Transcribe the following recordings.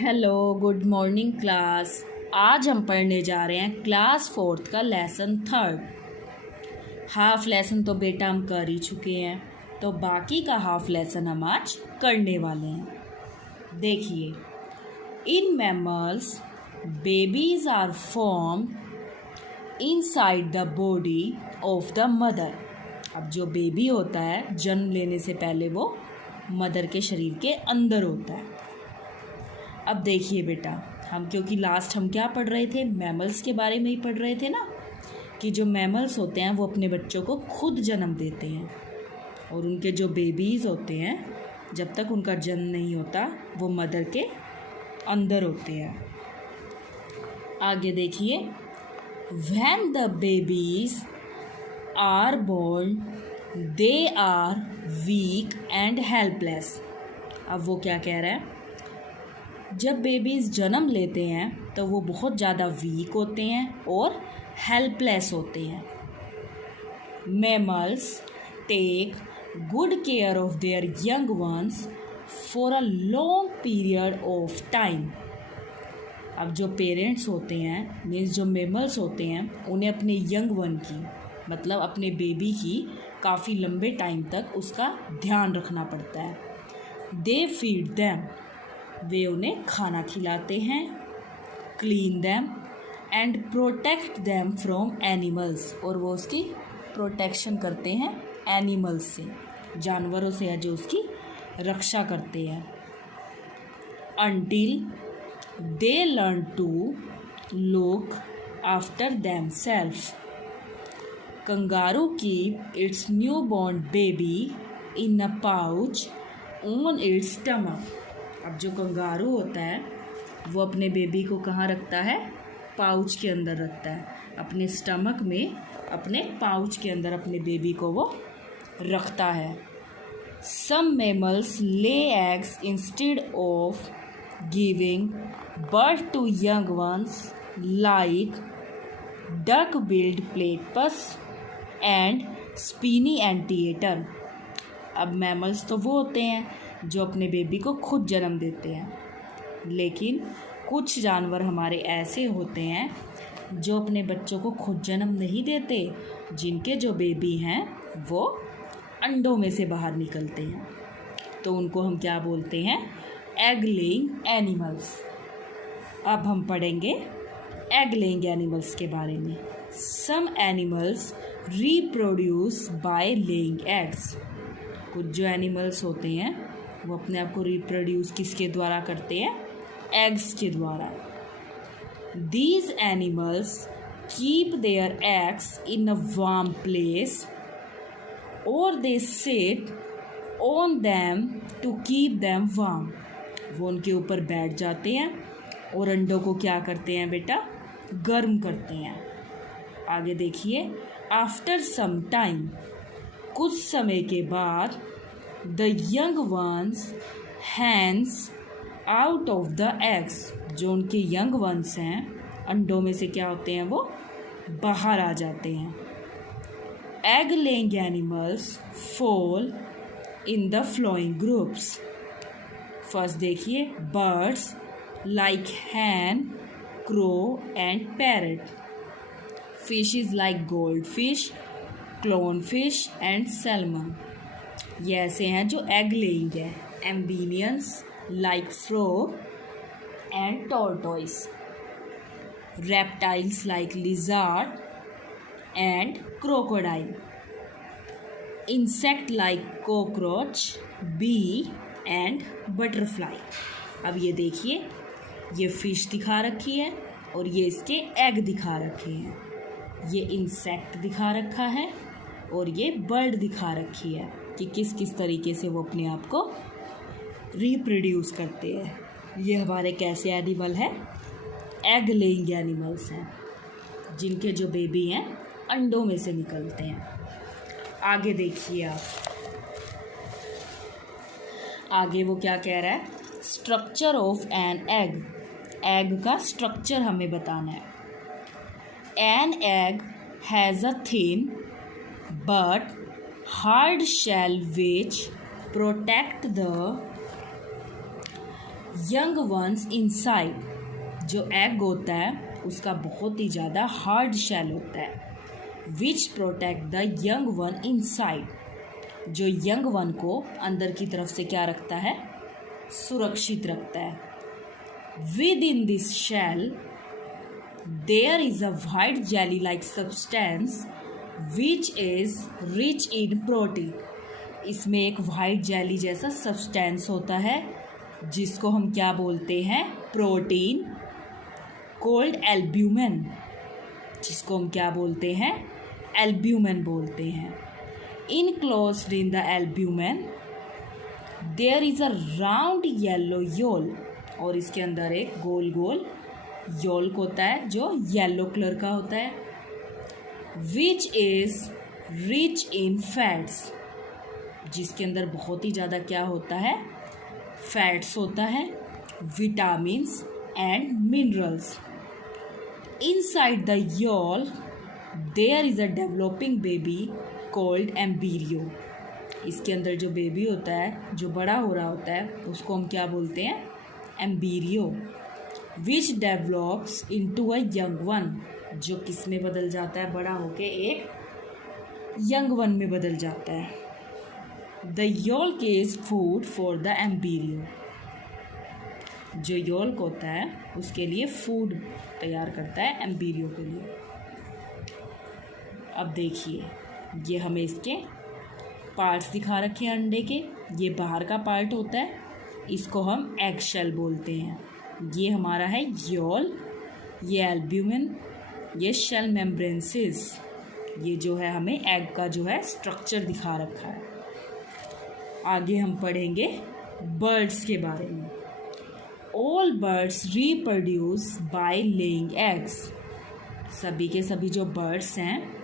Hello, good morning class. आज हम पढ़ने जा रहे हैं क्लास 4th का लेसन 3rd। हाफ लेसन तो बेटा हम कर ही चुके हैं, तो बाकी का हाफ लेसन हम आज करने वाले हैं। देखिए, in mammals babies are formed inside the body of the mother. अब जो बेबी होता है जन्म लेने से पहले वो मदर के शरीर के अंदर होता है। अब देखिए बेटा, क्योंकि लास्ट हम क्या पढ़ रहे थे, मैमल्स के बारे में ही पढ़ रहे थे ना, कि जो मैमल्स होते हैं वो अपने बच्चों को खुद जन्म देते हैं और उनके जो बेबीज़ होते हैं जब तक उनका जन्म नहीं होता वो मदर के अंदर होते हैं। आगे देखिए, when the babies are born they are weak and helpless. अब वो क्या कह रहा है, जब बेबीज़ जन्म लेते हैं तो वो बहुत ज़्यादा वीक होते हैं और हेल्पलेस होते हैं। Mammals take good care of their young ones for a long period of time. अब जो पेरेंट्स होते हैं, मीन्स जो मैमल्स होते हैं, उन्हें अपने यंग वन की, मतलब अपने बेबी की काफ़ी लंबे टाइम तक उसका ध्यान रखना पड़ता है। दे फीड दैम, वे उन्हें खाना खिलाते हैं। Clean them and protect them from animals, और वो उसकी प्रोटेक्शन करते हैं एनिमल्स से, जानवरों से, जो उसकी रक्षा करते हैं। Until they learn to look after themselves. Kangaroo keep its new born baby in a pouch on its stomach. अब जो कंगारू होता है वो अपने बेबी को कहाँ रखता है, पाउच के अंदर रखता है, अपने स्टमक में, अपने पाउच के अंदर अपने बेबी को वो रखता है। Some mammals lay eggs instead of giving birth to young ones like duck billed platypus and spiny anteater. अब मैमल्स तो वो होते हैं जो अपने बेबी को खुद जन्म देते हैं, लेकिन कुछ जानवर हमारे ऐसे होते हैं जो अपने बच्चों को खुद जन्म नहीं देते, जिनके जो बेबी हैं वो अंडों में से बाहर निकलते हैं, तो उनको हम क्या बोलते हैं, एग लेइंग एनिमल्स। अब हम पढ़ेंगे एग लेइंग एनिमल्स के बारे में। Some animals reproduce by laying eggs. कुछ जो एनिमल्स होते हैं वो अपने आप को रिप्रोड्यूस किसके द्वारा करते हैं, एग्स के द्वारा। These animals keep their eggs in a warm place और they sit on them to keep them warm. वो उनके ऊपर बैठ जाते हैं और अंडों को क्या करते हैं बेटा, गर्म करते हैं। आगे देखिए, आफ्टर सम टाइम, कुछ समय के बाद, the young ones hatch out of the eggs. जो उनके यंग वंस हैं अंडों में से क्या होते हैं, वो बाहर आ जाते हैं। Egg laying animals fall in the following groups. First देखिए, birds like hen, crow and parrot. Fishes like goldfish, clownfish and salmon. ये ऐसे हैं जो एग लेइंग है। Amphibians like frog and tortoise. Reptiles like lizard and crocodile. Insect like cockroach, bee and butterfly. अब ये देखिए, ये fish दिखा रखी है और ये इसके एग दिखा रखे हैं। ये इंसेक्ट दिखा रखा है और ये बर्ड दिखा रखी है कि किस किस तरीके से वो अपने आप को रिप्रोड्यूस करते हैं। ये हमारे कैसे एनिमल है, एग लेइंग एनिमल्स हैं, जिनके जो बेबी हैं अंडों में से निकलते हैं। आगे देखिए आप, आगे वो क्या कह रहा है, structure of an egg. Egg का स्ट्रक्चर हमें बताना है। An egg has a thin but hard shell which protect the young ones inside, जो एग होता है उसका बहुत ही ज़्यादा हार्ड शेल होता है, विच protect the young one inside, जो यंग वन को अंदर की तरफ से क्या रखता है, सुरक्षित रखता है। Within this shell there is a white jelly like substance which is rich in protein, इसमें एक वाइट जेली जैसा सब्सटेंस होता है जिसको हम क्या बोलते हैं, प्रोटीन, कोल्ड एल्ब्यूमिन, जिसको हम क्या बोलते हैं, एल्ब्यूमिन बोलते हैं। Enclosed in the albumin there is a round yellow yolk, और इसके अंदर एक गोल गोल योल्क होता है जो येलो कलर का होता है। विच इज रिच इन फैट्स, जिसके अंदर बहुत ही ज़्यादा क्या होता है, फैट्स होता है, vitamins and minerals. Inside the yolk there is a developing baby called embryo, इसके अंदर जो बेबी होता है, जो बड़ा हो रहा होता है, उसको हम क्या बोलते हैं, embryo. Which develops into a young one, जो किस में बदल जाता है, बड़ा होके एक यंग वन में बदल जाता है। The yolk is food for the embryo, जो योल्क होता है उसके लिए फूड तैयार करता है एम्ब्रियो के लिए। अब देखिए, ये हमें इसके पार्ट्स दिखा रखे हैं अंडे के। ये बाहर का पार्ट होता है, इसको हम एग शेल बोलते हैं। ये हमारा है योल, ये एल्ब्यूमिन, ये शेल मेम्ब्रेंसिस, ये जो है हमें एग का जो है स्ट्रक्चर दिखा रखा है। आगे हम पढ़ेंगे बर्ड्स के बारे में। All birds reproduce by laying eggs, सभी के सभी जो बर्ड्स हैं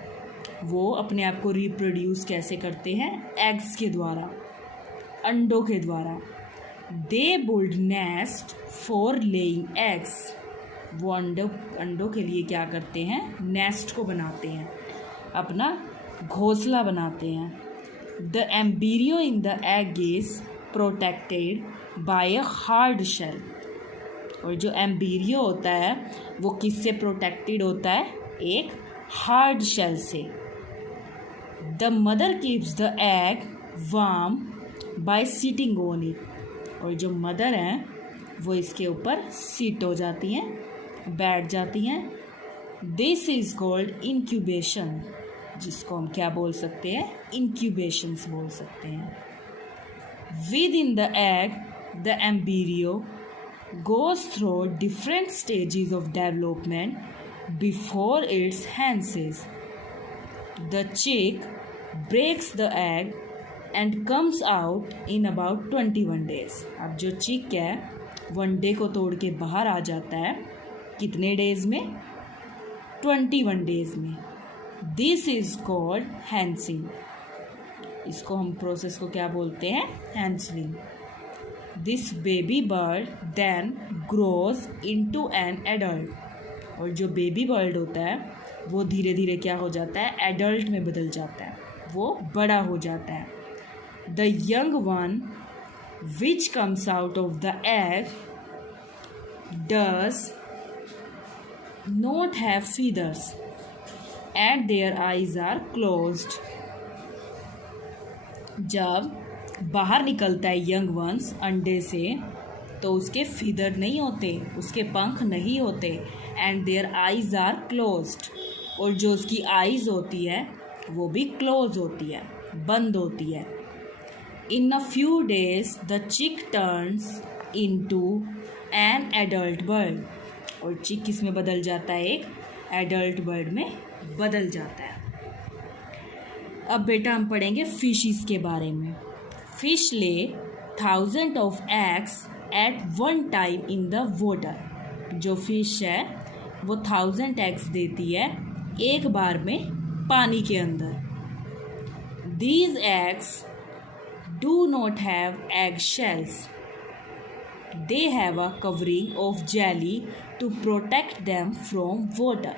वो अपने आप को रिप्रोड्यूस कैसे करते हैं, एग्स के द्वारा, अंडों के द्वारा। They build nest for laying eggs, वो अंडों के लिए क्या करते हैं, नेस्ट को बनाते हैं, अपना घोंसला बनाते हैं। The embryo in the egg is protected by a hard shell, और जो एम्ब्रियो होता है वो किससे प्रोटेक्टेड होता है, एक हार्ड शेल से। The mother keeps the egg warm bye sitting on it, और जो मदर हैं वो इसके ऊपर सिट हो जाती हैं, बैठ जाती हैं। दिस इज कॉल्ड इंक्यूबेशन, जिसको हम क्या बोल सकते हैं, इंक्यूबेशंस बोल सकते हैं। With in the egg the embryo goes through different stages of development before it hatches. The chick breaks the egg and comes out in about 21 days. अब जो चिक है वो अंडे को तोड़ के बाहर आ जाता है, कितने डेज में, 21 डेज में। दिस इज कॉल्ड हैंसिंग, इसको हम प्रोसेस को क्या बोलते हैं, hatchling. This baby bird then grows into an adult, और जो बेबी बर्ड होता है वो धीरे धीरे क्या हो जाता है, एडल्ट में बदल जाता है, वो बड़ा हो जाता है। The young one which comes out of the egg does not have feathers and their eyes are closed, जब बाहर निकलता है यंग वंस अंडे से तो उसके फीदर नहीं होते, उसके पंख नहीं होते, and their eyes are closed, और जो उसकी आईज होती है वो भी क्लोज होती है, बंद होती है। In a few days the chick turns into an adult bird, और चिक किस में बदल जाता है, एक एडल्ट बर्ड में बदल जाता है। अब बेटा हम पढ़ेंगे फिशिस के बारे में। Fish lay 1000 of eggs at one time in the water, जो फिश है वो 1000 एग्स देती है एक बार में पानी के अंदर। These eggs do not have egg shells, they have a covering of jelly to protect them from water.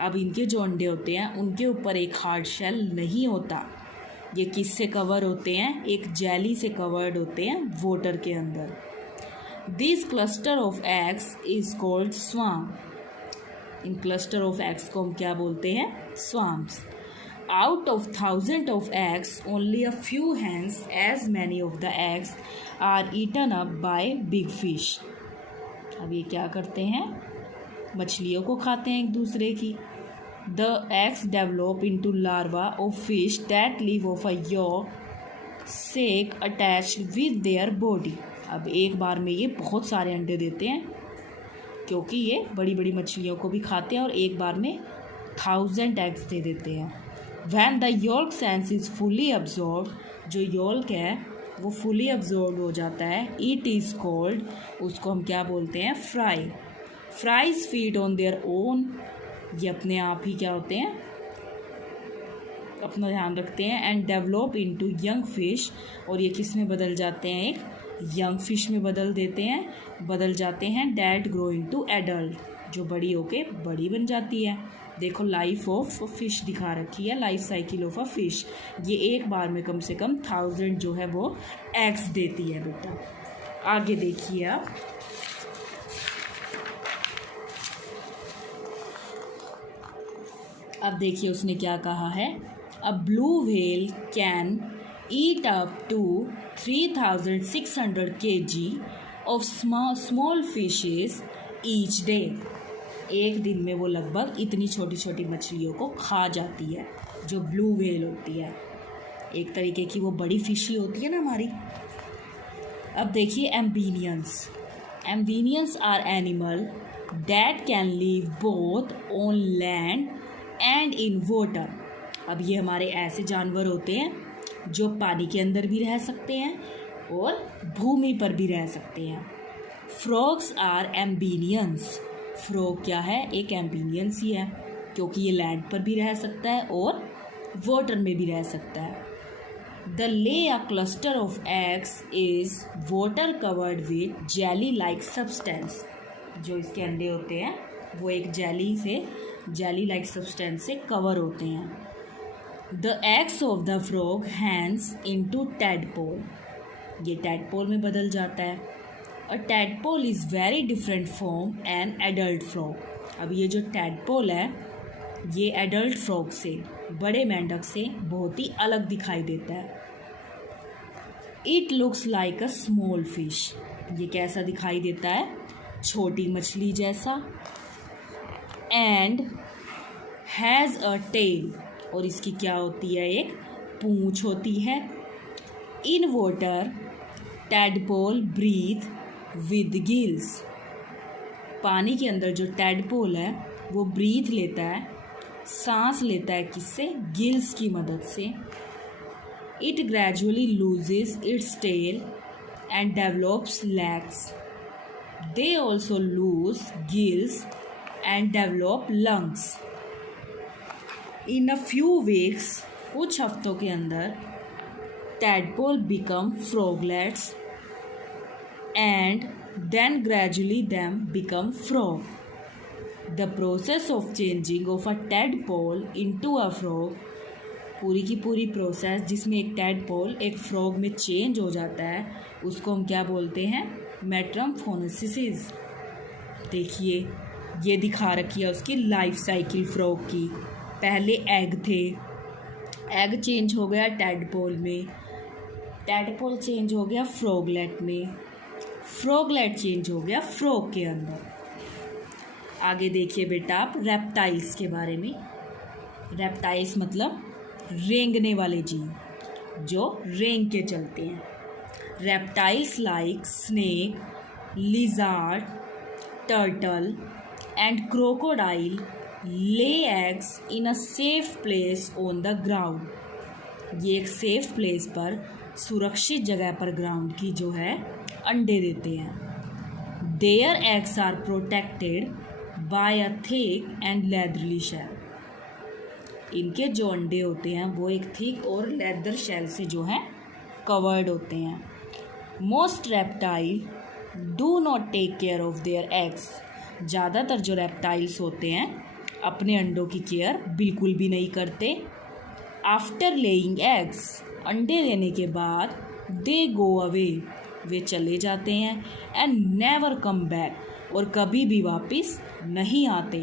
अब इनके जो अंडे होते हैं उनके ऊपर एक हार्ड शेल नहीं होता, ये किससे कवर होते हैं, एक जेली से कवर्ड होते हैं वाटर के अंदर। This cluster of eggs is called spawn. इन क्लस्टर ऑफ एग्स को हम क्या बोलते हैं? स्वाम्स। Out of 1000 of eggs only a few hens as many of the eggs are eaten up by big fish. अब ये क्या करते हैं? मछलियों को खाते हैं एक दूसरे की। The eggs develop into larva of fish that live off a yolk sac attached with their body. अब एक बार में ये बहुत सारे अंडे देते हैं क्योंकि ये बड़ी बड़ी मछलियों को भी खाते हैं और एक बार में 1000 एग्स दे देते हैं। When the yolk sense is fully absorb, जो योल्क है वो फुली अब्जॉर्ब हो जाता है, इट इज़ कॉल्ड, उसको हम क्या बोलते हैं? Fry. Fries feed on their own, ये अपने आप ही क्या होते हैं? अपना ध्यान रखते हैं। And develop into young fish, और ये किस में बदल जाते हैं? एक यंग फिश में बदल जाते हैं डैट ग्रो इनटू एडल्ट, जो बड़ी होके बड़ी बन जाती है। देखो लाइफ ऑफ फिश दिखा रखी है, life cycle of a fish. ये एक बार में कम से कम 1000 जो है वो एग्स देती है बेटा। आगे देखिए आप, अब देखिए उसने क्या कहा है। A blue whale can eat up to 3600 kg of small fishes each day. एक दिन में वो लगभग इतनी छोटी छोटी मछलियों को खा जाती है, जो ब्लू व्हेल होती है। एक तरीके की वो बड़ी फिश ही होती है ना हमारी। अब देखिए amphibians. Amphibians are animal that can live both on land and in water. अब ये हमारे ऐसे जानवर होते हैं जो पानी के अंदर भी रह सकते हैं और भूमि पर भी रह सकते हैं। Frogs are amphibians. फ्रॉग क्या है? एक एम्फीबियंस ही है क्योंकि ये लैंड पर भी रह सकता है और वाटर में भी रह सकता है। The lay a cluster of eggs is water covered with jelly like substance. जो इसके अंडे होते हैं वो एक जेली लाइक सब्सटेंस से कवर होते हैं। The eggs of the frog hatch into tadpole. ये टैडपोल में बदल जाता है। A tadpole is very different from an adult frog. अब ये जो टैडपोल है ये एडल्ट फ्रॉग से, बड़े मेंढक से बहुत ही अलग दिखाई देता है। It looks like a small fish. ये कैसा दिखाई देता है? छोटी मछली जैसा। एंड हैज़ अ टेल, और इसकी क्या होती है? एक पूंछ होती है। In water tadpole breathe with gills. पानी के अंदर जो टैडपोल है वो ब्रीथ लेता है, सांस लेता है, किससे? गिल्स की मदद से। It gradually loses its tail and develops legs. They also lose gills and develop lungs. In a few weeks, कुछ हफ्तों के अंदर tadpole become froglets and then gradually them become frog. The process of changing of a tadpole into a frog, पूरी की पूरी process जिसमें एक tadpole एक फ्रॉग में चेंज हो जाता है उसको हम क्या बोलते हैं? मेटामॉर्फोसिस। देखिए ये दिखा रखी है उसकी लाइफ साइकिल फ्रॉग की। पहले एग थे, एग चेंज हो गया टैडपोल में, टैडपोल चेंज हो गया फ्रॉगलेट में, फ्रॉगलेट चेंज हो गया फ्रॉग के अंदर। आगे देखिए बेटा आप रेप्टाइल्स के बारे में। रेप्टाइल्स मतलब रेंगने वाले जीव, जो रेंग के चलते हैं। Reptiles like snake, lizard, turtle and crocodile lay eggs in a safe place on the ground. ये एक सेफ प्लेस पर, सुरक्षित जगह पर ग्राउंड की जो है अंडे देते हैं। Their eggs are protected by a thick and leathery shell. इनके जो अंडे होते हैं वो एक थिक और लेदर शेल से जो है कवर्ड होते हैं। Most reptile do not take care of their eggs. ज़्यादातर जो रेप्टाइल्स होते हैं अपने अंडों की केयर बिल्कुल भी नहीं करते। आफ्टर लेइंग एग्स, अंडे देने के बाद दे गो अवे, वे चले जाते हैं एंड नेवर कम बैक, और कभी भी वापस नहीं आते।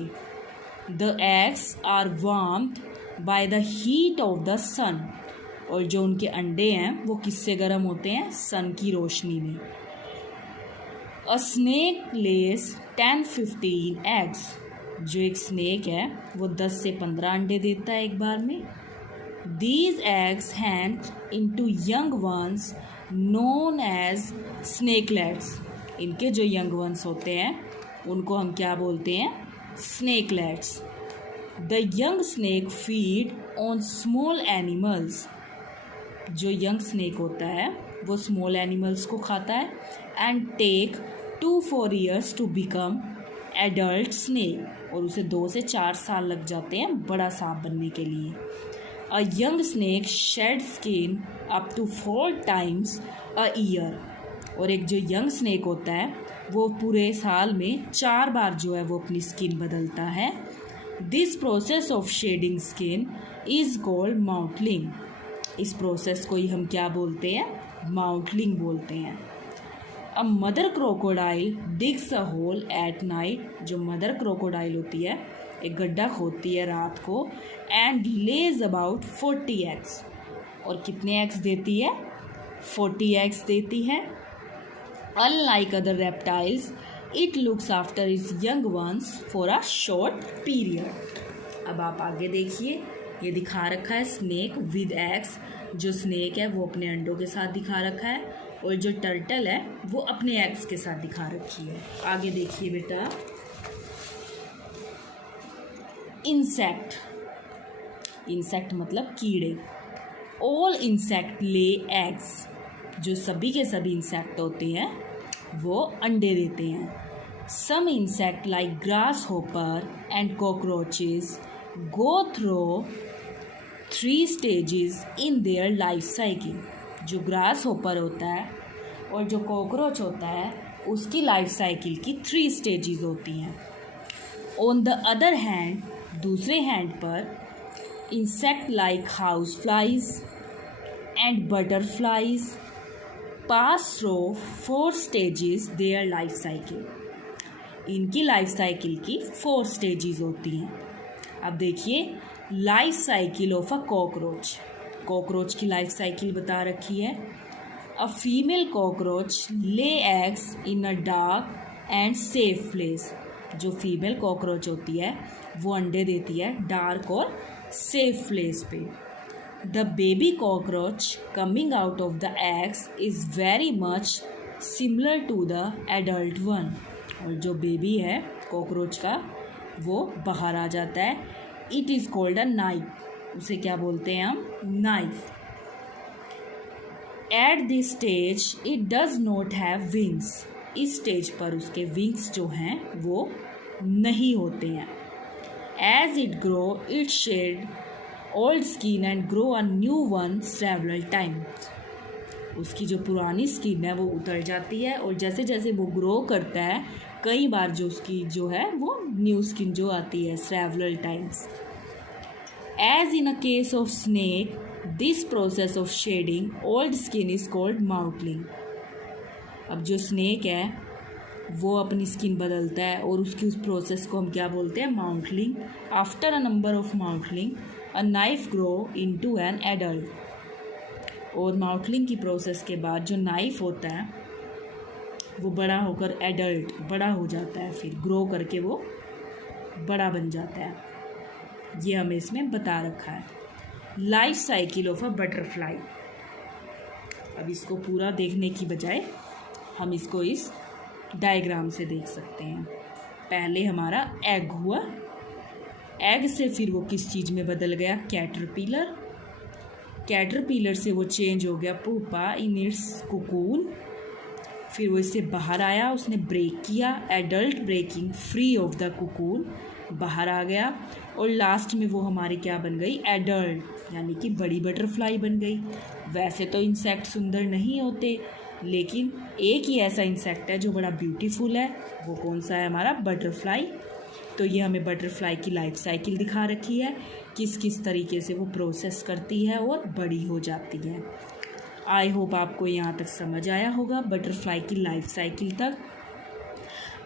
The eggs are warmed by the heat of the sun, और जो उनके अंडे हैं वो किससे गर्म होते हैं? सन की रोशनी में। अ स्नेक लेस 10-15 एग्स, जो एक स्नेक है वो 10 से 15 अंडे देता है एक बार में। These eggs hatch into young ones known as snakelets. इनके जो यंग वंस होते हैं उनको हम क्या बोलते हैं? snakelets. The young snake feed on small animals. जो यंग स्नेक होता है वो स्मॉल एनिमल्स को खाता है and take 2-4 years to become adult snake, और उसे 2 से 4 साल लग जाते हैं बड़ा सांप बनने के लिए। A young snake shed skin up to 4 times a year. और एक जो यंग स्नेक होता है वो पूरे साल में 4 बार जो है वो अपनी स्किन बदलता है। This process of shedding skin is called moulting. इस प्रोसेस को ही हम क्या बोलते हैं? माउटलिंग बोलते हैं। A mother crocodile digs a hole at night. जो मदर क्रोकोडाइल होती है एक गड्ढा खोदती है रात को एंड लेज अबाउट 40 एग्स, और कितने एग्स देती है? 40 एग्स देती है। Unlike other reptiles it looks after it's young ones for a short period. अब आप आगे देखिए, ये दिखा रखा है स्नेक विद एग्स। जो स्नेक है वो अपने अंडों के साथ दिखा रखा है, और जो टर्टल है वो अपने एग्स के साथ दिखा रखी है। आगे देखिए बेटा, इंसेक्ट। इंसेक्ट मतलब कीड़े। All insect lay eggs. जो सभी के सभी इंसेक्ट होते हैं वो अंडे देते हैं। Some insect like grasshopper and cockroaches go through 3 stages in their life cycle. जो ग्रास होपर होता है और जो कॉकरोच होता है उसकी लाइफ साइकिल की 3 stages होती हैं। ऑन द अदर हैंड, दूसरे हैंड पर, insect like house flies and butterflies pass through 4 stages there life cycle. इनकी लाइफ साइकिल की 4 stages होती हैं। अब देखिए, life cycle of a cockroach. Cockroach की लाइफ साइकिल बता रखी है। A female cockroach lay eggs in a dark and safe place. जो फीमेल कॉकरोच होती है वो अंडे देती है डार्क और सेफ प्लेस पे। The baby cockroach coming out of the eggs is very much similar to the adult one. और जो बेबी है कॉकरोच का वो बाहर आ जाता है। It is called a nymph. उसे क्या बोलते हैं हम? Nymph. At this stage it does not have wings. इस स्टेज पर उसके विंग्स जो हैं वो नहीं होते हैं। As it grow it shed old skin and grow a new one several times. उसकी जो पुरानी स्किन है वो उतर जाती है, और जैसे जैसे वो ग्रो करता है कई बार जो उसकी जो है वो न्यू स्किन जो आती है several times. As in a case of snake this process of shedding old skin is called moulting. अब जो स्नेक है वो अपनी स्किन बदलता है और उसकी उस प्रोसेस को हम क्या बोलते हैं? Moulting. After a number of moulting a nymph grow into an adult. और माउटलिंग की प्रोसेस के बाद जो नाइफ होता है वो बड़ा होकर एडल्ट बड़ा हो जाता है, फिर ग्रो करके वो बड़ा बन जाता है। ये हमें इसमें बता रखा है। Life cycle of a butterfly. अब इसको पूरा देखने की बजाय हम इसको इस डायग्राम से देख सकते हैं। पहले हमारा एग हुआ, एग से फिर वो किस चीज़ में बदल गया? कैटरपिलर। कैटरपिलर से वो चेंज हो गया पुपा इन इट्स कुकून। फिर वो इससे बाहर आया, उसने ब्रेक किया, adult breaking free of the cocoon, बाहर आ गया, और लास्ट में वो हमारी क्या बन गई? एडल्ट, यानी कि बड़ी बटरफ्लाई बन गई। वैसे तो इंसेक्ट सुंदर नहीं होते, लेकिन एक ही ऐसा इंसेक्ट है जो बड़ा ब्यूटीफुल है। वो कौन सा है? हमारा बटरफ्लाई। तो ये हमें बटरफ्लाई की लाइफ साइकिल दिखा रखी है, किस किस तरीके से वो प्रोसेस करती है और बड़ी हो जाती है। आई होप आपको यहाँ तक समझ आया होगा, बटरफ्लाई की लाइफ साइकिल तक।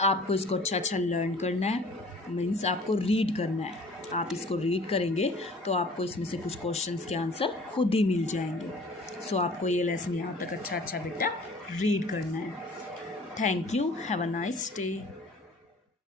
आपको इसको अच्छा लर्न करना है, मीन्स आपको रीड करना है। आप इसको रीड करेंगे तो आपको इसमें से कुछ क्वेश्चंस के आंसर खुद ही मिल जाएंगे। सो आपको ये लेसन यहाँ तक अच्छा बेटा रीड करना है। Thank you, have a nice day.